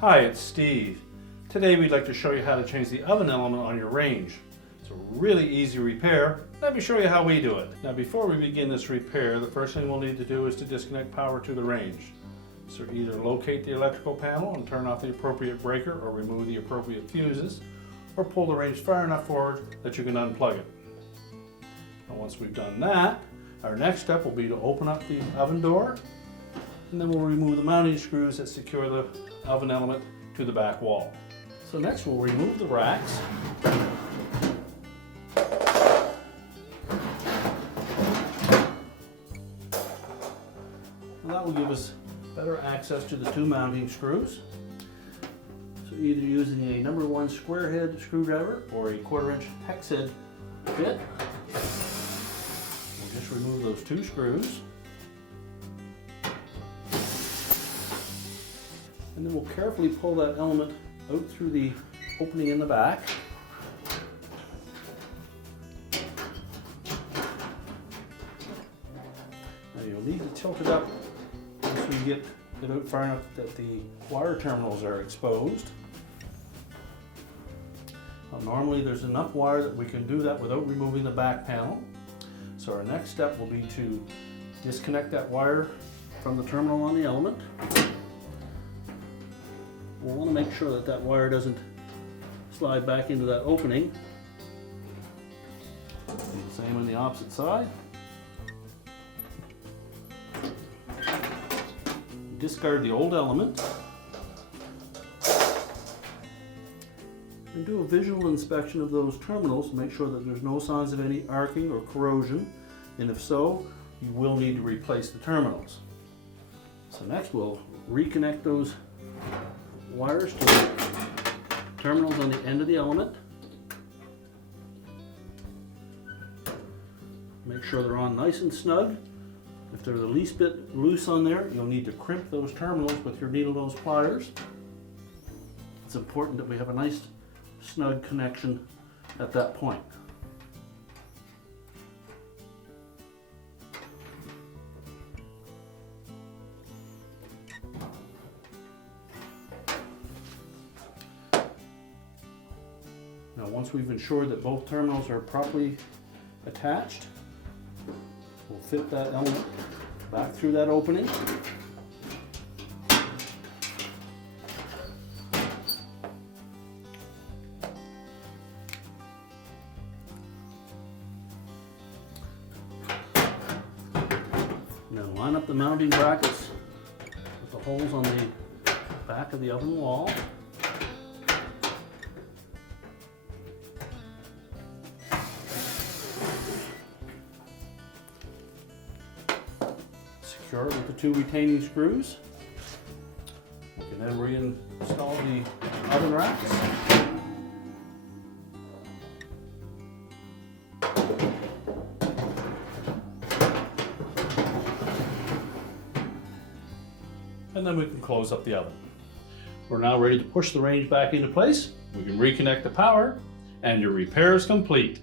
Hi, it's Steve. Today we'd like to show you how to change the oven element on your range. It's a really easy repair. Let me show you how we do it. Now before we begin this repair, the first thing we'll need to do is to disconnect power to the range. So either locate the electrical panel and turn off the appropriate breaker or remove the appropriate fuses, or pull the range far enough forward that you can unplug it. And once we've done that, our next step will be to open up the oven door, and then we'll remove the mounting screws that secure the oven element to the back wall. So next we'll remove the racks. And that will give us better access to the two mounting screws. So either using a number 1 square head screwdriver or a 1/4 inch hex head bit, we'll just remove those two screws. And then we'll carefully pull that element out through the opening in the back. Now you'll need to tilt it up once we get it out far enough that the wire terminals are exposed. Now, normally there's enough wire that we can do that without removing the back panel. So our next step will be to disconnect that wire from the terminal on the element. We'll want to make sure that that wire doesn't slide back into that opening. Same on the opposite side. Discard the old element and do a visual inspection of those terminals to make sure that there's no signs of any arcing or corrosion, and if so, you will need to replace the terminals. So next we'll reconnect those wires to the terminals on the end of the element. Make sure they're on nice and snug. If they're the least bit loose on there, you'll need to crimp those terminals with your needle nose pliers. It's important that we have a nice snug connection at that point. Now once we've ensured that both terminals are properly attached, we'll fit that element back through that opening. Now line up the mounting brackets with the holes on the back of the oven wall. Secure with the two retaining screws. We can then reinstall the oven racks. And then we can close up the oven. We're now ready to push the range back into place. We can reconnect the power, and your repair is complete.